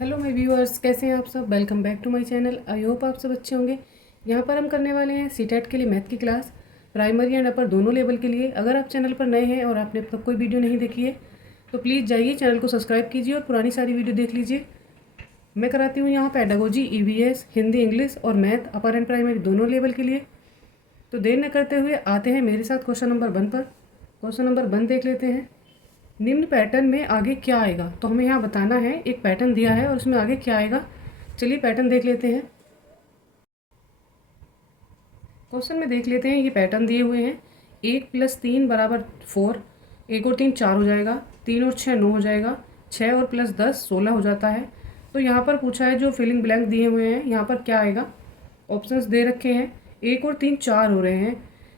Hello my viewers, कैसे हैं आप सब। Welcome back to my channel. I hope आप सब अच्छे होंगे। यहाँ पर हम करने वाले हैं सीटेट के लिए मैथ की क्लास, प्राइमरी एंड अपर दोनों लेवल के लिए। अगर आप चैनल पर नए हैं और आपने अब तक कोई वीडियो नहीं देखी है तो प्लीज़ जाइए, चैनल को सब्सक्राइब कीजिए और पुरानी सारी वीडियो देख लीजिए। मैं कराती हूँ यहाँ पेडागोजी, ईवीएस, हिंदी, इंग्लिश और मैथ अपर एंड प्राइमरी दोनों लेवल के लिए। तो देर न करते हुए आते हैं मेरे साथ क्वेश्चन नंबर 1 पर। क्वेश्चन नंबर 1 देख लेते हैं। निम्न पैटर्न में आगे क्या आएगा। तो हमें यहाँ बताना है, एक पैटर्न दिया है और उसमें आगे क्या आएगा। चलिए पैटर्न देख लेते हैं। क्वेश्चन में देख लेते हैं, ये पैटर्न दिए हुए हैं। 1 + 3 = 4, 1 और 3 4 हो जाएगा, 3 और 6 9 हो जाएगा, 6 और +10 16 हो जाता है। तो यहाँ पर पूछा है, जो फिलिंग ब्लैंक दिए हुए हैं यहाँ पर क्या आएगा। ऑप्शंस दे रखे हैं। 1 और 3 4 हो रहे हैं,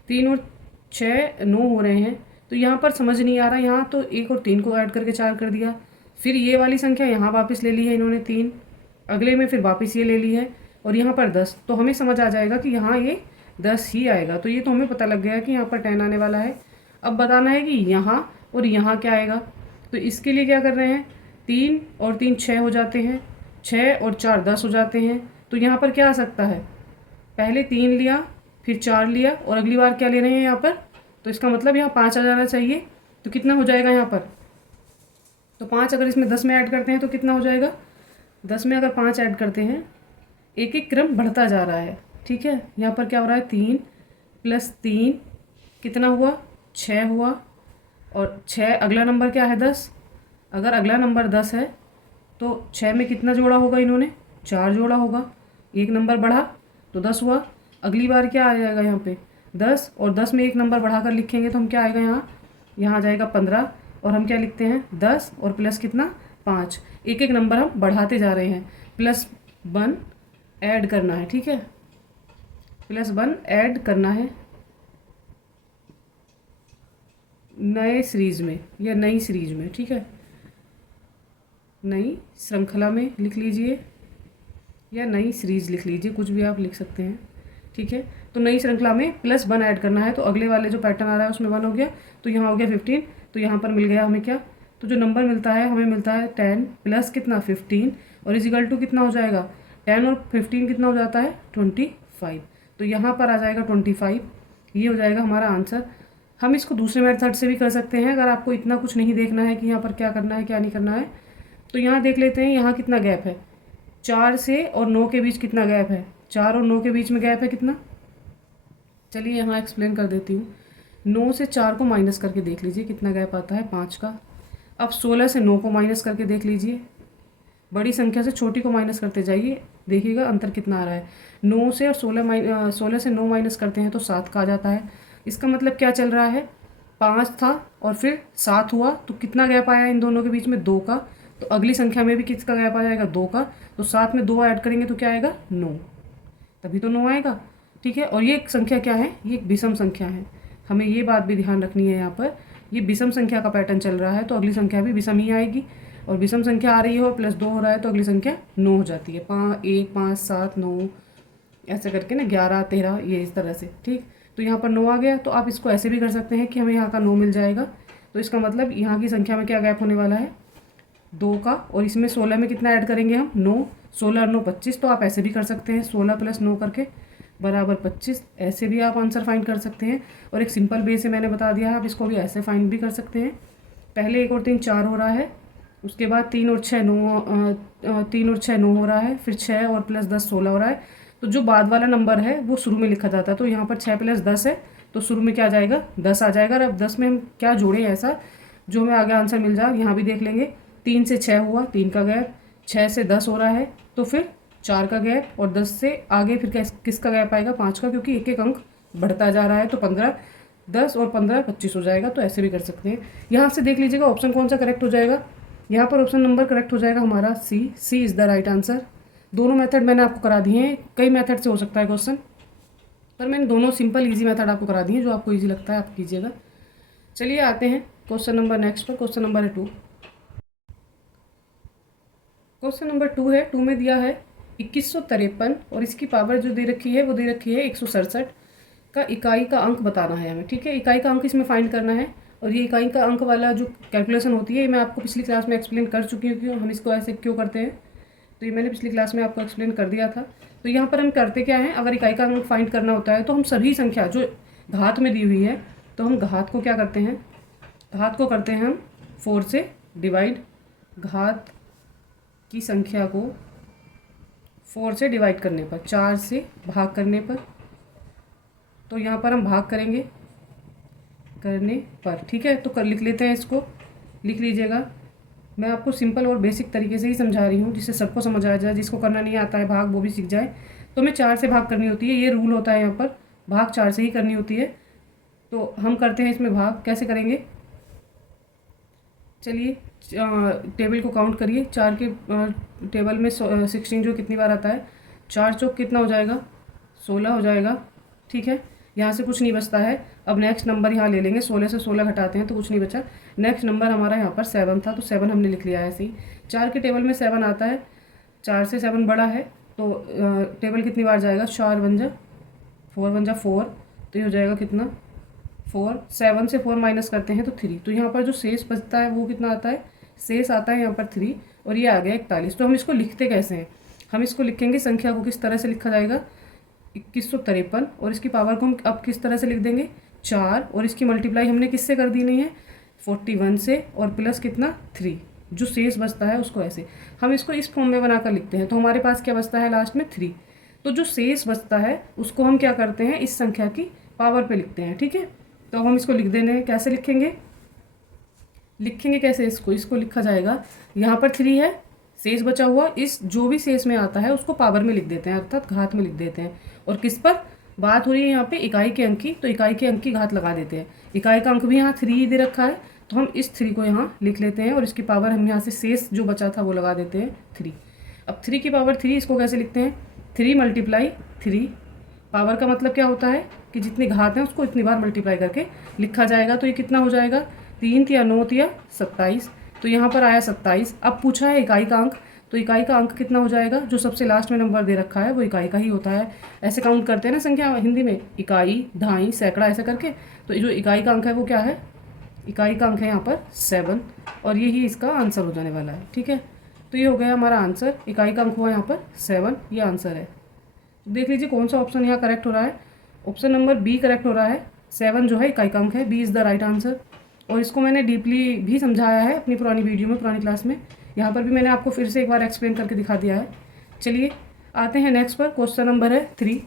3 और 6 9 हो रहे हैं। तो यहाँ पर समझ नहीं आ रहा, यहाँ तो 1 और 3 को ऐड करके 4 कर दिया, फिर ये वाली संख्या यहाँ वापस ले ली है इन्होंने 3, अगले में फिर वापस ये ले ली है और यहाँ पर 10। तो हमें समझ आ जाएगा कि यहाँ ये 10 ही आएगा। तो ये तो हमें पता लग गया कि यहाँ पर 10 आने वाला है। अब बताना है कि यहाँ और यहाँ क्या आएगा। तो इसके लिए क्या कर रहे हैं, 3 और 3 6 हो जाते हैं, 6 और 4 10 हो जाते हैं। तो यहाँ पर क्या आ सकता है, पहले 3 लिया, फिर 4 लिया और अगली बार क्या ले रहे हैं यहाँ पर। तो इसका मतलब यहाँ 5 आ जाना चाहिए। तो कितना हो जाएगा यहाँ पर, तो 5 अगर इसमें 10 में ऐड करते हैं तो कितना हो जाएगा। 10 में अगर 5 ऐड करते हैं, एक एक क्रम बढ़ता जा रहा है। ठीक है, यहाँ पर क्या हो रहा है, 3 + 3 कितना हुआ, 6 हुआ। और 6 अगला नंबर क्या है, 10। अगर अगला नंबर 10 है तो 6 में कितना जोड़ा होगा इन्होंने, 4 जोड़ा होगा। एक नंबर बढ़ा तो 10 हुआ। अगली बार क्या आ जाएगा यहाँ पे, 10, और 10 में एक नंबर बढ़ाकर लिखेंगे तो हम क्या आएगा यहाँ, यहाँ आ जाएगा 15। और हम क्या लिखते हैं, 10 और प्लस कितना, 5। एक एक नंबर हम बढ़ाते जा रहे हैं। +1 ऐड करना है, ठीक है, +1 ऐड करना है नए सीरीज में या नई सीरीज में। ठीक है, नई श्रृंखला में लिख लीजिए या नई सीरीज लिख लीजिए, कुछ भी आप लिख सकते हैं। ठीक है, तो नई श्रृंखला में +1 ऐड करना है। तो अगले वाले जो पैटर्न आ रहा है उसमें 1 हो गया, तो यहाँ हो गया 15। तो यहाँ पर मिल गया हमें क्या, तो जो नंबर मिलता है हमें मिलता है 10 प्लस कितना 15 और इजिकल टू कितना हो जाएगा, 10 और 15 कितना हो जाता है 25। तो यहाँ पर आ जाएगा 25। ये हो जाएगा हमारा आंसर। हम इसको दूसरे मेथड से भी कर सकते हैं, अगर आपको इतना कुछ नहीं देखना है कि यहाँ पर क्या करना है क्या नहीं करना है। तो यहाँ देख लेते हैं, यहाँ कितना गैप है, 4 से और 9 के बीच कितना गैप है, 4 और 9 के बीच में गैप है कितना। चलिए यहाँ एक्सप्लेन कर देती हूँ। 9 से 4 को माइनस करके देख लीजिए कितना गैप आता है, 5 का। अब 16 से 9 को माइनस करके देख लीजिए, बड़ी संख्या से छोटी को माइनस करते जाइए, देखिएगा अंतर कितना आ रहा है। 9 से और 16 से 9 माइनस करते हैं तो 7 का आ जाता है। इसका मतलब क्या चल रहा है, 5 था और फिर 7 हुआ, तो कितना गैप आया इन दोनों के बीच में, 2 का। तो अगली संख्या में भी किसका गैप आ जाएगा, 2 का। तो 7 में 2 ऐड करेंगे तो क्या आएगा, 9, तभी तो 9 आएगा। ठीक है, और ये एक संख्या क्या है, ये एक विषम संख्या है। हमें ये बात भी ध्यान रखनी है, यहाँ पर ये विषम संख्या का पैटर्न चल रहा है तो अगली संख्या भी विषम ही आएगी। और विषम संख्या आ रही है और +2 हो रहा है तो अगली संख्या 9 हो जाती है। 1 5 7 9 ऐसे करके ना, 11 13 ये इस तरह से। ठीक, तो यहाँ पर 9 आ गया। तो आप इसको ऐसे भी कर सकते हैं कि हमें यहाँ का 9 मिल जाएगा। तो इसका मतलब यहाँ की संख्या में क्या गैप होने वाला है, 2 का। और इसमें 16 में कितना ऐड करेंगे हम, 9। 16 और 9 25। तो आप ऐसे भी कर सकते हैं, 16 + 9 करके बराबर 25। ऐसे भी आप आंसर फाइंड कर सकते हैं। और एक सिंपल वे से मैंने बता दिया है, आप इसको भी ऐसे फाइंड भी कर सकते हैं। पहले 1 और 3 4 हो रहा है, उसके बाद 3 और 6 9 हो रहा है, फिर 6 और +10 16 हो रहा है। तो जो बाद वाला नंबर है वो शुरू में लिखा जाता है। तो यहाँ पर 6 + 10 है तो शुरू में क्या आ जाएगा, 10 आ जाएगा। और अब 10 में हम क्या जोड़ें ऐसा जो हमें आगे आंसर मिल जाए। यहाँ भी देख लेंगे, 3 से 6 हुआ, 3 का गैप, 6 से 10 हो रहा है तो फिर 4 का गैप, और 10 से आगे फिर किसका गैप आएगा, 5 का, क्योंकि एक एक अंक बढ़ता जा रहा है। तो 15 10 और 15 25 हो जाएगा। तो ऐसे भी कर सकते हैं। यहाँ से देख लीजिएगा ऑप्शन कौन सा करेक्ट हो जाएगा। यहाँ पर ऑप्शन नंबर करेक्ट हो जाएगा हमारा सी इज़ द राइट आंसर। दोनों मेथड मैंने आपको करा दिए हैं, कई मेथड से हो सकता है क्वेश्चन, पर मैंने दोनों सिंपल इजी मेथड आपको करा दिए हैं, जो आपको इजी लगता है आप कीजिएगा। चलिए आते हैं क्वेश्चन नंबर नेक्स्ट पर। Question number 2। क्वेश्चन नंबर 2 है, 2 में दिया है 2153 और इसकी पावर जो दे रखी है वो दे रखी है 167 का इकाई का अंक बताना है हमें। ठीक है, इकाई का अंक इसमें फाइंड करना है। और ये इकाई का अंक वाला जो कैलकुलेशन होती है, ये मैं आपको पिछली क्लास में एक्सप्लेन कर चुकी हूँ कि हम इसको ऐसे क्यों करते हैं। तो ये मैंने पिछली क्लास में आपको एक्सप्लेन कर दिया था। तो यहाँ पर हम करते क्या हैं, अगर इकाई का अंक फाइंड करना होता है तो हम सभी संख्या जो घात में दी हुई है, तो हम घात को क्या करते हैं, घात को करते हैं हम 4 से डिवाइड। घात की संख्या को 4 से डिवाइड करने पर, 4 से भाग करने पर, तो यहाँ पर हम भाग करेंगे करने पर, ठीक है। तो कर लिख लेते हैं, इसको लिख लीजिएगा। मैं आपको सिंपल और बेसिक तरीके से ही समझा रही हूँ, जिससे सबको समझ आ जाए, जिसको करना नहीं आता है भाग वो भी सीख जाए। तो हमें 4 से भाग करनी होती है, ये रूल होता है यहाँ पर, भाग 4 से ही करनी होती है। तो हम करते हैं इसमें भाग, कैसे करेंगे, चलिए टेबल को काउंट करिए। 4 के टेबल में 16 जो कितनी बार आता है, 4 चौक कितना हो जाएगा, 16 हो जाएगा, ठीक है। यहाँ से कुछ नहीं बचता है। अब नेक्स्ट नंबर यहाँ ले लेंगे, 16 से 16 घटाते हैं तो कुछ नहीं बचा। नेक्स्ट नंबर हमारा यहाँ पर 7 था, तो 7 हमने लिख लिया है ऐसे ही। 4 के टेबल में 7 आता है, 4 से 7 बड़ा है, तो टेबल कितनी बार जाएगा, 4 बन जा 4 बन जा 4, तो ये हो जाएगा कितना 4। 7 से 4 माइनस करते हैं तो 3। तो यहाँ पर जो शेष बचता है वो कितना आता है, शेष आता है यहाँ पर 3, और ये आ गया 41। तो हम इसको लिखते कैसे हैं, हम इसको लिखेंगे, संख्या को किस तरह से लिखा जाएगा, 2153, और इसकी पावर को हम अब किस तरह से लिख देंगे, 4, और इसकी मल्टीप्लाई हमने किससे कर दी नहीं है, 41 से, और प्लस कितना 3। जो शेष बचता है उसको ऐसे हम इसको इस फॉर्म में बनाकर लिखते हैं। तो हमारे पास क्या बचता है लास्ट में 3। तो जो शेष बचता है उसको हम क्या करते हैं, इस संख्या की पावर पे लिखते हैं, ठीक है। तो हम इसको लिख देने हैं, कैसे लिखेंगे, लिखेंगे कैसे इसको लिखा जाएगा, यहाँ पर 3 है, शेष बचा हुआ, इस जो भी शेष में आता है उसको पावर में लिख देते हैं, अर्थात घात में लिख देते हैं। और किस पर बात हो रही है यहाँ पे, इकाई के अंक की, तो इकाई के अंक की घात लगा देते हैं। इकाई का अंक भी यहाँ 3 दे रखा है, तो हम इस 3 को यहाँ लिख लेते हैं, और इसकी पावर हम यहाँ से शेष जो बचा था वो लगा देते हैं 3। अब 3 की पावर 3, इसको कैसे लिखते हैं, 3 मल्टीप्लाई 3। पावर का मतलब क्या होता है कि जितनी घात है उसको इतनी बार मल्टीप्लाई करके लिखा जाएगा। तो ये कितना हो जाएगा, 3 या 9 या 27। तो यहाँ पर आया 27। अब पूछा है इकाई का अंक, तो इकाई का अंक कितना हो जाएगा, जो सबसे लास्ट में नंबर दे रखा है वो इकाई का ही होता है। ऐसे काउंट करते हैं ना संख्या हिंदी में, इकाई, ढाई, सैकड़ा, ऐसे करके। तो जो इकाई का अंक है वो क्या है, इकाई का अंक है यहाँ पर 7, और यही इसका आंसर हो जाने वाला है, ठीक है। तो ये हो गया हमारा आंसर, इकाई का अंक हुआ यहाँ पर 7, ये आंसर है। देख लीजिए कौन सा ऑप्शन यहाँ करेक्ट हो रहा है, ऑप्शन नंबर बी करेक्ट हो रहा है। 7 जो है इकाई का अंक है, B is the right answer. और इसको मैंने डीपली भी समझाया है अपनी पुरानी वीडियो में, पुरानी क्लास में। यहाँ पर भी मैंने आपको फिर से एक बार एक्सप्लेन करके दिखा दिया है। चलिए आते हैं नेक्स्ट पर, क्वेश्चन नंबर है 3।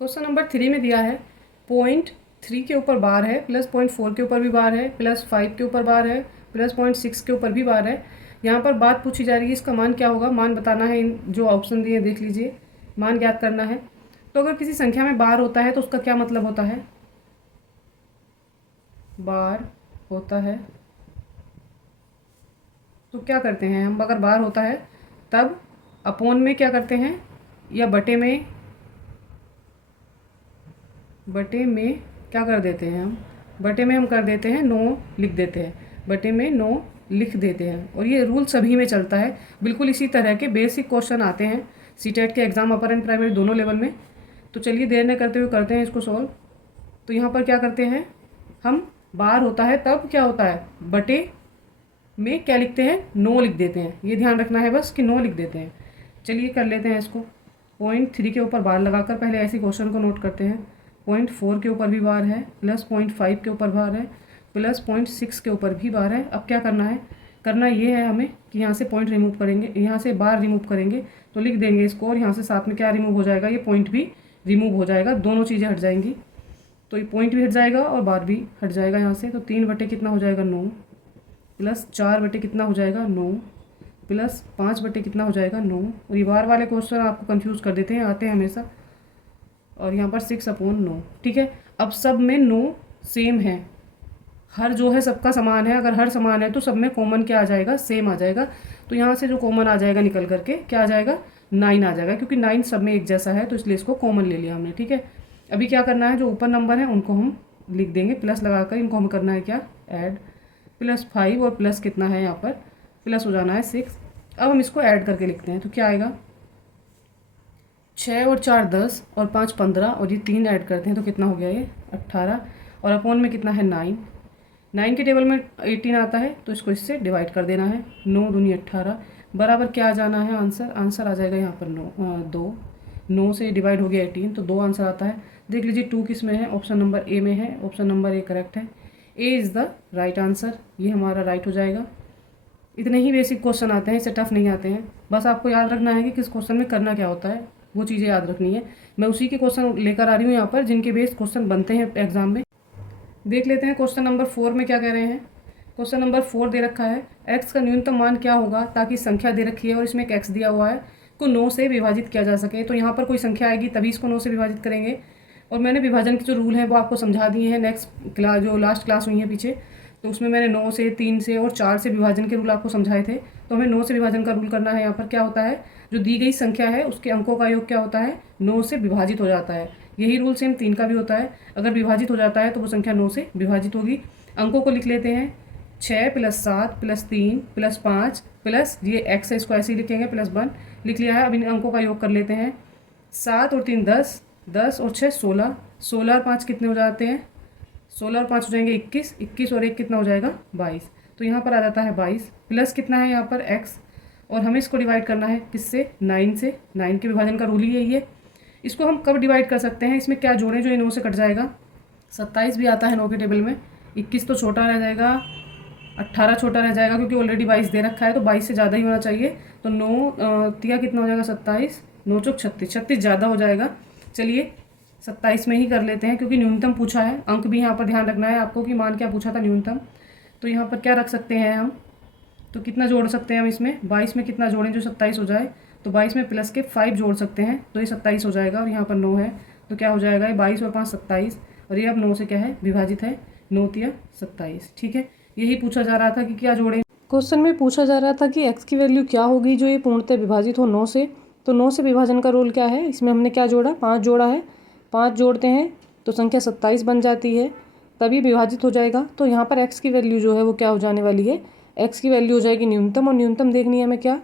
क्वेश्चन नंबर 3 में दिया है 0.3 के ऊपर बार है, प्लस 0.4 के ऊपर भी बार है, प्लस 5 के ऊपर बार है, प्लस 0.6 के ऊपर भी बार है। यहाँ पर बात पूछी जा रही है, इसका मान क्या होगा, मान बताना है। इन जो ऑप्शन दिए देख लीजिए, मान ज्ञात करना है। तो अगर किसी संख्या में बार होता है तो उसका क्या मतलब होता है, बार होता है तो क्या करते हैं हम, अगर बार होता है तब अपोन में क्या करते हैं, या बटे में क्या कर देते हैं हम, बटे में हम कर देते हैं 9 लिख देते हैं, बटे में 9 लिख देते हैं। और ये रूल सभी में चलता है। बिल्कुल इसी तरह के बेसिक क्वेश्चन आते हैं सीटेट के एग्जाम, अपर एंड प्राइमरी दोनों लेवल में। तो चलिए देर न करते हुए करते हैं इसको सॉल्व। तो यहाँ पर क्या करते हैं हम, बार होता है तब क्या होता है, बटे में क्या लिखते हैं, 9 लिख देते हैं। ये ध्यान रखना है बस कि 9 लिख देते हैं। चलिए कर लेते हैं इसको। 0.3 के ऊपर बार लगाकर पहले ऐसे क्वेश्चन को नोट करते हैं। 0.4 के ऊपर भी बार है, प्लस 0.5 के ऊपर बार है, प्लस 0.6 के ऊपर भी बार है। अब क्या करना है, करना ये है हमें कि यहाँ से पॉइंट रिमूव करेंगे, यहाँ से बार रिमूव करेंगे तो लिख देंगे इसको, और यहाँ से साथ में क्या रिमूव हो जाएगा, ये पॉइंट भी रिमूव हो जाएगा, दोनों चीज़ें हट जाएंगी। तो ये पॉइंट भी हट जाएगा और बार भी हट जाएगा यहाँ से। तो 3 बटे कितना हो जाएगा 9, प्लस 4 बटे कितना हो जाएगा 9, प्लस 5 बटे कितना हो जाएगा 9। और ये बार वाले क्वेश्चन आपको कंफ्यूज कर देते हैं, आते हैं हमेशा। और यहाँ पर 6/9, ठीक है। अब सब में 9 सेम है, हर जो है सबका समान है। अगर हर समान है तो सब में कॉमन क्या आ जाएगा, सेम आ जाएगा। तो यहाँ से जो कॉमन आ जाएगा निकल करके क्या आ जाएगा, 9 आ जाएगा, क्योंकि 9 सब में एक जैसा है तो इसलिए इसको कॉमन ले लिया हमने, ठीक है। अभी क्या करना है, जो ऊपर नंबर है उनको हम लिख देंगे प्लस लगाकर, इनको हम करना है क्या, ऐड। प्लस 5 और प्लस कितना है यहाँ पर, प्लस हो जाना है 6। अब हम इसको ऐड करके लिखते हैं तो क्या आएगा, 6 और 4 10 और 5 15, और ये 3 ऐड करते हैं तो कितना हो गया, ये 18। और अपॉन में कितना है 9, 9 के टेबल में 18 आता है तो इसको इससे डिवाइड कर देना है। 9 दूनी 18, बराबर क्या आ जाना है आंसर? आंसर आ जाएगा यहाँ पर 2। 9 से डिवाइड हो गया 18, तो 2 आंसर आता है। देख लीजिए 2 किस में है? ऑप्शन नंबर ए में है। ऑप्शन नंबर ए करेक्ट है। A is the right answer. ये हमारा राइट हो जाएगा। इतने ही बेसिक क्वेश्चन आते हैं, इससे टफ नहीं आते हैं। बस आपको याद रखना है कि किस क्वेश्चन में करना क्या होता है, वो चीज़ें याद रखनी है। मैं उसी के क्वेश्चन लेकर आ रही हूँ यहाँ पर जिनके बेस क्वेश्चन बनते हैं एग्जाम में। देख लेते हैं क्वेश्चन नंबर 4 में क्या कह रहे हैं। क्वेश्चन नंबर 4 दे रखा है, एक्स का न्यूनतम मान क्या होगा ताकि संख्या दे रखी है और इसमें एक एक्स दिया हुआ है को 9 से विभाजित किया जा सके। तो यहाँ पर कोई संख्या आएगी तभी इसको 9 से विभाजित करेंगे। और मैंने विभाजन के जो रूल हैं वो आपको समझा दिए हैं नेक्स्ट क्लास, जो लास्ट क्लास हुई है पीछे, तो उसमें मैंने 9 से, 3 से और 4 से विभाजन के रूल आपको समझाए थे। तो हमें 9 से विभाजन का रूल करना है। यहाँ पर क्या होता है, जो दी गई संख्या है उसके अंकों का योग क्या होता है? 9 से विभाजित हो जाता है। यही रूल सेम 3 का भी होता है। अगर विभाजित हो जाता है तो वो संख्या 9 से विभाजित होगी। अंकों को लिख लेते हैं, 6 + 7 + 3 + 5 प्लस ये एक्स है, इसको ऐसे ही लिखेंगे +1 लिख लिया है। अब इन अंकों का योग कर लेते हैं। 7 और 3 10, 10 और 6 16, 16 और 5 कितने हो जाते हैं? 16 और 5 हो जाएंगे 21, 21 और 1 कितना हो जाएगा? 22। तो यहाँ पर आ जाता है 22 प्लस कितना है यहाँ पर? एक्स। और हमें इसको डिवाइड करना है किससे? 9 से। 9 के विभाजन का रूल ही यही है। इसको हम कब डिवाइड कर सकते हैं? इसमें क्या जोड़ें जो ये 9 से कट जाएगा? 27 भी आता है 9 के टेबल में। 21 तो छोटा रह जाएगा, 18 छोटा रह जाएगा क्योंकि ऑलरेडी 22 दे रखा है, तो 22 से ज़्यादा ही होना चाहिए। तो 9 तिया कितना हो जाएगा? 27, 9 चौक 36, 36 ज़्यादा हो जाएगा। चलिए 27 में ही कर लेते हैं क्योंकि न्यूनतम पूछा है। अंक भी यहाँ पर ध्यान रखना है आपको कि मान क्या पूछा था? न्यूनतम। तो यहाँ पर क्या रख सकते हैं हम? तो कितना जोड़ सकते हैं हम इसमें? 22 में कितना जोड़ें जो 27 हो जाए? तो 22 में प्लस के 5 जोड़ सकते हैं तो ये 27 हो जाएगा। और यहाँ पर 9 है तो क्या हो जाएगा? ये 22 और 5 27, और ये अब 9 से क्या है? विभाजित है। 9 तिया 27। ठीक है, यही पूछा जा रहा था कि क्या जोड़ें। क्वेश्चन में पूछा जा रहा था कि एक्स की वैल्यू क्या होगी जो ये पूर्णतः विभाजित हो 9 से। तो 9 से विभाजन का रूल क्या है? इसमें हमने क्या जोड़ा? 5 जोड़ा है। 5 जोड़ते हैं तो संख्या 27 बन जाती है, तभी विभाजित हो जाएगा। तो यहाँ पर एक्स की वैल्यू जो है वो क्या हो जाने वाली है? एक्स की वैल्यू हो जाएगी न्यूनतम, और न्यूनतम देखनी है हमें क्या?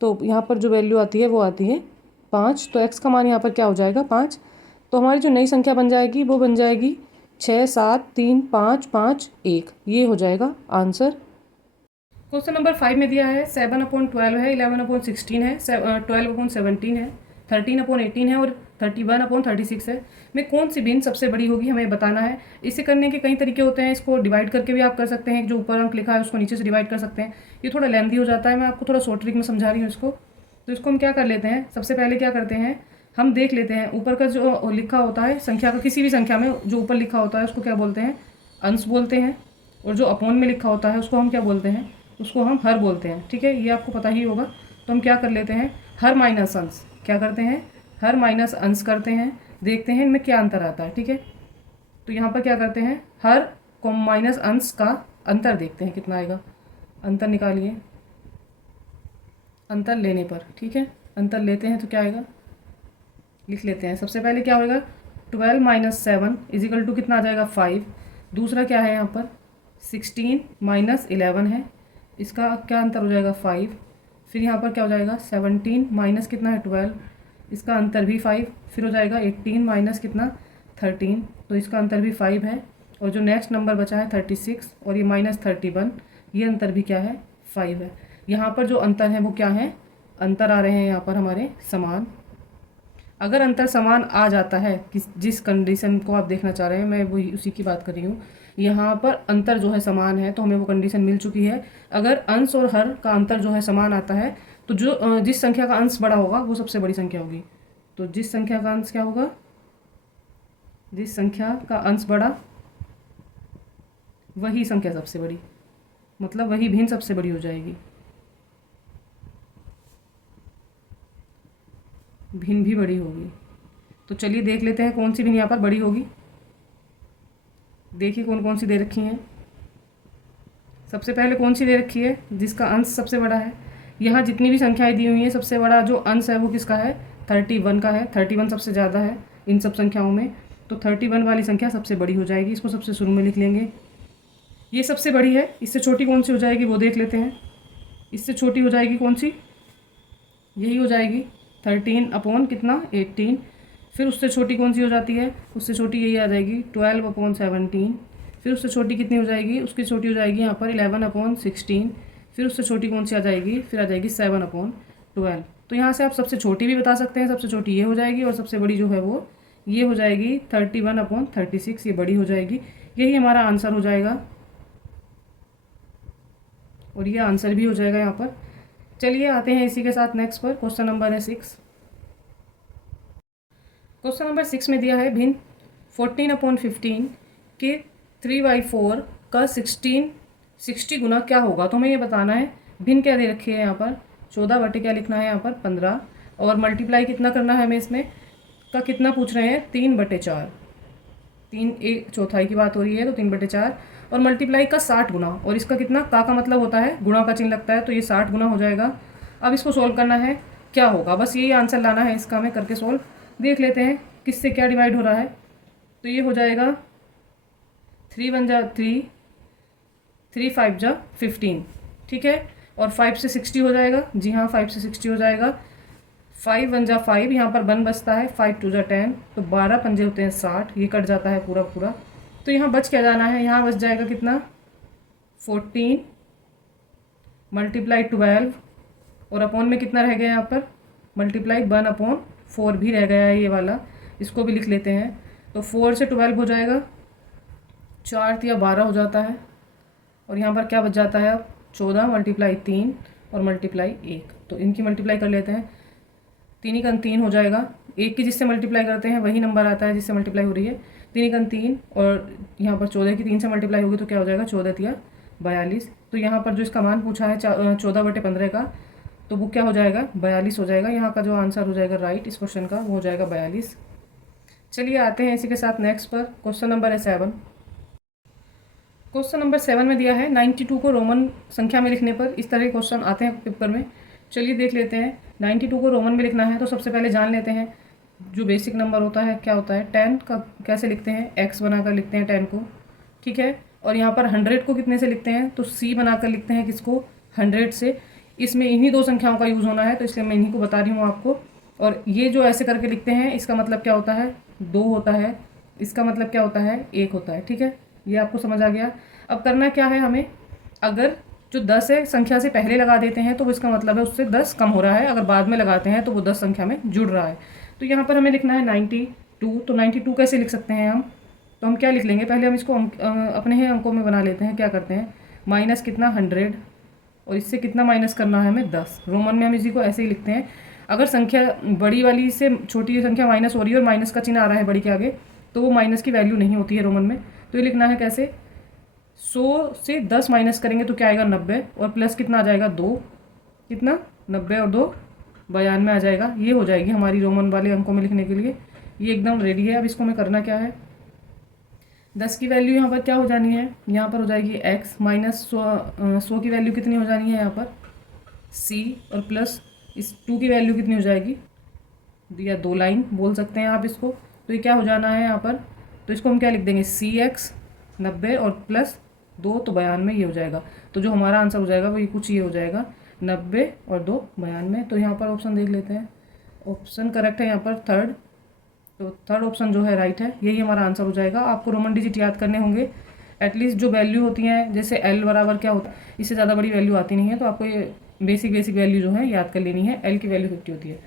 तो यहाँ पर जो वैल्यू आती है वो आती है 5। तो एक्स का मान यहाँ पर क्या हो जाएगा? 5। तो हमारी जो नई संख्या बन जाएगी वो बन जाएगी 6 7 3 5 5 1। ये हो जाएगा आंसर। क्वेश्चन नंबर 5 में दिया है 7/12 है, 11/16 है, 12/17 है, 13/18 है और 31/36 है। में कौन सी भिन्न सबसे बड़ी होगी हमें बताना है। इसे करने के कई तरीके होते हैं। इसको डिवाइड करके भी आप कर सकते हैं, जो ऊपर अंक लिखा है उसको नीचे से डिवाइड कर सकते हैं। ये थोड़ा लेंथी हो जाता है, मैं आपको थोड़ा शॉर्ट ट्रिक में समझा रही हूँ इसको। तो इसको हम क्या कर लेते हैं, सबसे पहले क्या करते हैं, हम देख लेते हैं ऊपर का जो लिखा होता है संख्या का, किसी भी संख्या में जो ऊपर लिखा होता है उसको क्या बोलते हैं? अंश बोलते हैं। और जो अपॉन में लिखा होता है उसको हम क्या बोलते हैं? उसको हम हर बोलते हैं। ठीक है, ये आपको पता ही होगा। तो हम क्या कर लेते हैं, हर माइनस अंश। क्या करते हैं? हर माइनस अंश करते हैं, देखते हैं इनमें क्या अंतर आता है। ठीक है, तो यहाँ पर क्या करते हैं, हर को माइनस अंश का अंतर देखते हैं कितना आएगा। अंतर निकालिए अंतर लेने पर। ठीक है, अंतर लेते हैं तो क्या आएगा, लिख लेते हैं। सबसे पहले क्या होगा, 12 - 7 = कितना आ जाएगा? 5। दूसरा क्या है यहाँ पर, 16 - 11 है, इसका क्या अंतर हो जाएगा? 5। फिर यहाँ पर क्या हो जाएगा, 17 माइनस कितना है? 12, इसका अंतर भी 5। फिर हो जाएगा 18 माइनस कितना? 13, तो इसका अंतर भी 5 है। और जो नेक्स्ट नंबर बचा है 36 और ये -31, ये अंतर भी क्या है? 5 है। यहाँ पर जो अंतर है वो क्या है? अंतर आ रहे हैं यहाँ पर हमारे समान। अगर अंतर समान आ जाता है, जिस कंडीशन को आप देखना चाह रहे हैं, मैं वही उसी की बात कर रही हूँ। यहाँ पर अंतर जो है समान है तो हमें वो कंडीशन मिल चुकी है। अगर अंश और हर का अंतर जो है समान आता है तो जो जिस संख्या का अंश बड़ा होगा वो सबसे बड़ी संख्या होगी। तो जिस संख्या का अंश क्या होगा, जिस संख्या का अंश बड़ा वही संख्या सबसे बड़ी, मतलब वही भिन्न सबसे बड़ी हो जाएगी। भिन्न भी बड़ी होगी। तो चलिए देख लेते हैं कौन सी भिन्न यहाँ पर बड़ी होगी। देखिए कौन कौन सी दे रखी हैं। सबसे पहले कौन सी दे रखी है, जिसका अंश सबसे बड़ा है। यहाँ जितनी भी संख्याएं दी हुई हैं सबसे बड़ा जो अंश है वो किसका है? 31 का है। 31 सबसे ज़्यादा है इन सब संख्याओं में, तो 31 वाली संख्या सबसे बड़ी हो जाएगी। इसको सबसे शुरू में लिख लेंगे, ये सबसे बड़ी है। इससे छोटी कौन सी हो जाएगी वो देख लेते हैं। इससे छोटी हो जाएगी कौन सी, यही हो जाएगी 13 अपॉन कितना? 18। फिर उससे छोटी कौन सी हो जाती है, उससे छोटी यही आ जाएगी 12/17। फिर उससे छोटी कितनी हो जाएगी, उसकी छोटी हो जाएगी यहाँ पर 11/16। फिर उससे छोटी कौन सी आ जाएगी, फिर आ जाएगी 7/12। तो यहाँ से आप सबसे छोटी भी बता सकते हैं, सबसे छोटी ये हो जाएगी और सबसे बड़ी जो है वो ये हो जाएगी 31/36, ये बड़ी हो जाएगी। यही हमारा आंसर हो जाएगा और ये आंसर भी हो जाएगा यहाँ पर। चलिए आते हैं इसी के साथ नेक्स्ट पर। क्वेश्चन नंबर है 6। क्वेश्चन नंबर 6 में दिया है भिन्न 14/15 के 3/4 का 60 गुना क्या होगा। तो हमें ये बताना है भिन्न क्या दे रखी है यहाँ पर 14 बटे क्या लिखना है यहाँ पर 15 और मल्टीप्लाई कितना करना है हमें इसमें का कितना पूछ रहे हैं 3/4। 3/4 की बात हो रही है तो 3/4 और मल्टीप्लाई का 60 गुना और इसका कितना का मतलब होता है गुणा का चिन्ह लगता है तो ये 60 गुना हो जाएगा। अब इसको सोल्व करना है क्या होगा, बस यही आंसर लाना है इसका हमें करके सोल्व। देख लेते हैं किससे क्या डिवाइड हो रहा है। तो ये हो जाएगा 3 1 जा 3, 3 5 जा 15, ठीक है। और 5 से 60 हो जाएगा, जी हाँ 5 से 60 हो जाएगा। 5 1 जा 5, यहाँ पर 1 बचता है, 5 2 जा 10, तो 12 पंजे होते हैं 60, ये कट जाता है पूरा पूरा। तो यहाँ बच क्या जाना है, यहाँ बच जाएगा कितना 14 मल्टीप्लाई 12 और अपॉन में कितना रह गया यहाँ पर मल्टीप्लाई 1/4 भी रह गया है ये वाला, इसको भी लिख लेते हैं। तो 4 से 12 हो जाएगा, 4 या 12 हो जाता है और यहाँ पर क्या बच जाता है अब 14 मल्टीप्लाई 3 और मल्टीप्लाई 1। तो इनकी मल्टीप्लाई कर लेते हैं, 3 × 3 हो जाएगा। 1 की जिससे मल्टीप्लाई करते हैं वही नंबर आता है जिससे मल्टीप्लाई हो रही है। 3 × 3 और यहाँ पर 14 की 3 से मल्टीप्लाई होगी तो क्या हो जाएगा 14 या 42। तो यहाँ पर जो इसका मान पूछा है 14/15 का, तो वो क्या हो जाएगा 42 हो जाएगा। यहाँ का जो आंसर हो जाएगा राइट इस क्वेश्चन का वो हो जाएगा 42। चलिए आते हैं इसी के साथ नेक्स्ट पर। क्वेश्चन नंबर है 7। क्वेश्चन नंबर 7 में दिया है 92 को रोमन संख्या में लिखने पर इस तरह के क्वेश्चन आते हैं पेपर में। चलिए देख लेते हैं। 92 को रोमन में लिखना है तो सबसे पहले जान लेते हैं जो बेसिक नंबर होता है क्या होता है। 10 का कैसे लिखते हैं, एक्स बनाकर लिखते हैं 10 को, ठीक है। और यहाँ पर 100 को कितने से लिखते हैं तो सी बनाकर लिखते हैं किसको 100 से। इसमें इन्हीं दो संख्याओं का यूज़ होना है तो इसलिए मैं इन्हीं को बता रही हूँ आपको। और ये जो ऐसे करके लिखते हैं इसका मतलब क्या होता है 2 होता है, इसका मतलब क्या होता है 1 होता है, ठीक है। ये आपको समझ आ गया। अब करना क्या है हमें, अगर जो 10 है संख्या से पहले लगा देते हैं तो वो इसका मतलब है उससे 10 कम हो रहा है, अगर बाद में लगाते हैं तो वो 10 संख्या में जुड़ रहा है। तो यहाँ पर हमें लिखना है 92। तो 92 कैसे लिख सकते हैं हम, तो हम क्या लिख लेंगे पहले हम इसको अपने ही अंकों में बना लेते हैं। क्या करते हैं माइनस कितना 100 और इससे कितना माइनस करना है हमें 10। रोमन में हम इसी को ऐसे ही लिखते हैं। अगर संख्या बड़ी वाली से छोटी संख्या माइनस हो रही है और माइनस का चिन्ह आ रहा है बड़ी के आगे तो वो माइनस की वैल्यू नहीं होती है रोमन में। तो ये लिखना है कैसे 100 से 10 माइनस करेंगे तो क्या आएगा 90 और प्लस कितना आ जाएगा 2, कितना 90 और 2 92 आ जाएगा। ये हो जाएगी हमारी रोमन वाले अंकों में लिखने के लिए, ये एकदम रेडी है। अब इसको हमें करना क्या है 10 की वैल्यू यहाँ पर क्या हो जानी है, यहाँ पर हो जाएगी x माइनस 100 की वैल्यू कितनी हो जानी है यहाँ पर c और प्लस इस 2 की वैल्यू कितनी हो जाएगी या 2 लाइन बोल सकते हैं आप इसको। तो ये क्या हो जाना है यहाँ पर, तो इसको हम क्या लिख देंगे cx 90 और प्लस 2 तो 92 ये हो जाएगा। तो जो हमारा आंसर हो जाएगा वो ये कुछ ये हो जाएगा 90 और 2 92। तो यहाँ पर ऑप्शन देख लेते हैं, ऑप्शन करेक्ट है यहाँ पर थर्ड। तो थर्ड ऑप्शन जो है राइट है, यही हमारा आंसर हो जाएगा। आपको रोमन डिजिट याद करने होंगे एटलीस्ट जो वैल्यू होती हैं, जैसे एल बराबर क्या होता है, इससे ज़्यादा बड़ी वैल्यू आती नहीं है तो आपको ये बेसिक वैल्यू जो है याद कर लेनी है। एल की वैल्यू 50 होती है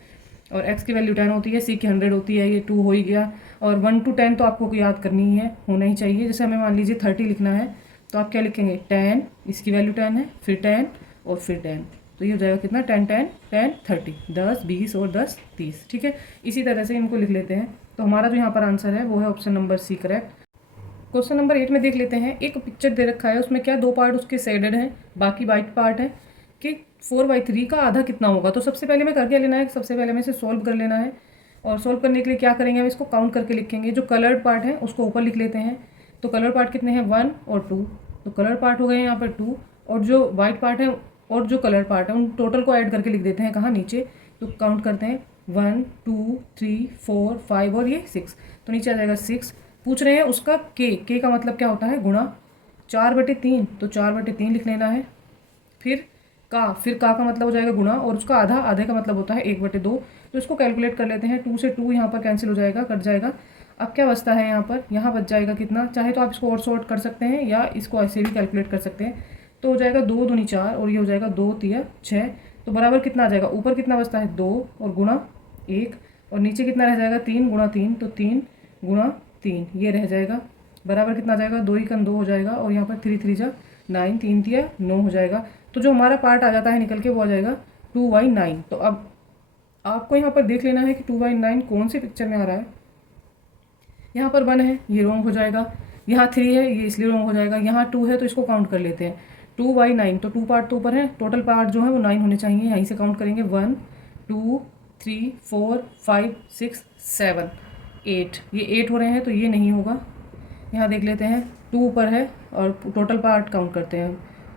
और एक्स की वैल्यू 10 होती है, सी की 100 होती है, ये 2 हो ही गया। और 1 to 10 तो आपको याद करनी ही है, होना ही चाहिए। जैसे हमें मान लीजिए 30 लिखना है तो आप क्या लिखेंगे 10, इसकी वैल्यू 10 है, फिर 10 और फिर 10, तो ये हो जाएगा कितना 10 10 10 30, 10 20 और 10 30, ठीक है। इसी तरह से इनको लिख लेते हैं। तो हमारा जो यहाँ पर आंसर है वो है option number C correct. Question number 8 में देख लेते हैं। एक पिक्चर दे रखा है, उसमें क्या 2 पार्ट उसके शेडेड हैं, बाकी वाइट पार्ट है कि 4/3 का आधा कितना होगा। तो सबसे पहले हमें कर क्या लेना है, सबसे पहले हमें इसे सॉल्व कर लेना है। और सॉल्व करने के लिए क्या करेंगे, हम इसको काउंट करके लिखेंगे। जो कलर्ड पार्ट है उसको ऊपर लिख लेते हैं। तो कलर पार्ट कितने हैं 1 और 2, तो कलर पार्ट हो गए यहाँ पर 2, और जो वाइट पार्ट है और जो कलर पार्ट है उन टोटल को ऐड करके लिख देते हैं कहाँ नीचे। तो काउंट करते हैं 1 2 3 4 5 और ये 6, तो नीचे आ जाएगा 6। पूछ रहे हैं उसका के का मतलब क्या होता है गुणा, 4/3, तो 4/3 लिख लेना है। फिर का मतलब हो जाएगा गुणा और उसका आधा, आधे का मतलब होता है 1/2। तो इसको कैलकुलेट कर लेते हैं। 2 से 2 यहाँ पर कैंसिल हो जाएगा, कट जाएगा। अब क्या बचता है यहाँ पर, यहाँ बच जाएगा कितना, चाहे तो आप इसको और सॉर्ट कर सकते हैं या इसको ऐसे भी कैलकुलेट कर सकते हैं। तो हो जाएगा 2 दूनी 4 और ये हो जाएगा 2 तिया 6। तो बराबर कितना आ जाएगा, ऊपर कितना बचता है 2 और गुणा 1, और नीचे कितना रह जाएगा 3 गुणा 3, तो 3 गुणा 3 ये रह जाएगा। बराबर कितना आ जाएगा, 2 ही कन 2 हो जाएगा, और यहाँ पर 3 3 जा 9, 3 तिया 9 हो जाएगा। तो जो हमारा पार्ट आ जाता है निकल के वो आ जाएगा 2/9। तो अब आपको यहाँ पर देख लेना है कि 2/9 कौन से पिक्चर में आ रहा है। यहाँ पर 1 है, ये रॉन्ग हो जाएगा। यहाँ 3 है, ये इसलिए रॉन्ग हो जाएगा। यहाँ 2 है तो इसको काउंट कर लेते हैं। 2/9, तो 2 पार्ट तो ऊपर है, टोटल पार्ट जो है वो 9 होने चाहिए। यहीं से काउंट करेंगे 1 2 3 4 5 6 7 8, ये 8 हो रहे हैं तो ये नहीं होगा। यहाँ देख लेते हैं, 2 ऊपर है और टोटल पार्ट काउंट करते हैं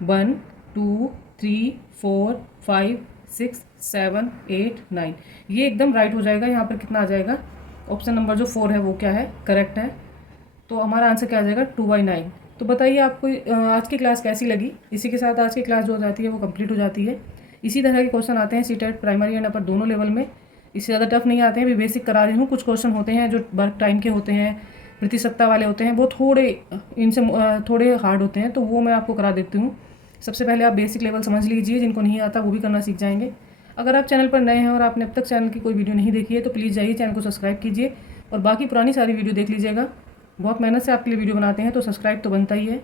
1 2 3 4 5 6 7 8 9, ये एकदम राइट हो जाएगा। यहाँ पर कितना आ जाएगा, ऑप्शन नंबर जो 4 है वो क्या है, करेक्ट है। तो हमारा आंसर क्या आ जाएगा 2/9। तो बताइए आपको आज की क्लास कैसी लगी। इसी के साथ आज की क्लास जो हो जाती है वो कंप्लीट हो जाती है। इसी तरह के क्वेश्चन आते हैं सीटेट प्राइमरी एंड अपर दोनों लेवल में। इससे ज़्यादा टफ नहीं आते हैं, भी बेसिक करा रही हूँ। कुछ क्वेश्चन होते हैं जो वर्क टाइम के होते हैं, प्रतिशतता वाले होते हैं, वो थोड़े इनसे थोड़े हार्ड होते हैं, तो वो मैं आपको करा देती हूँ। सबसे पहले आप बेसिक लेवल समझ लीजिए, जिनको नहीं आता वो भी करना सीख जाएंगे। अगर आप चैनल पर नए हैं और आपने अब तक चैनल की कोई वीडियो नहीं देखी है तो प्लीज़ जाइए चैनल को सब्सक्राइब कीजिए और बाकी पुरानी सारी वीडियो देख लीजिएगा। बहुत मेहनत से आपके लिए वीडियो बनाते हैं तो सब्सक्राइब तो बनता ही है।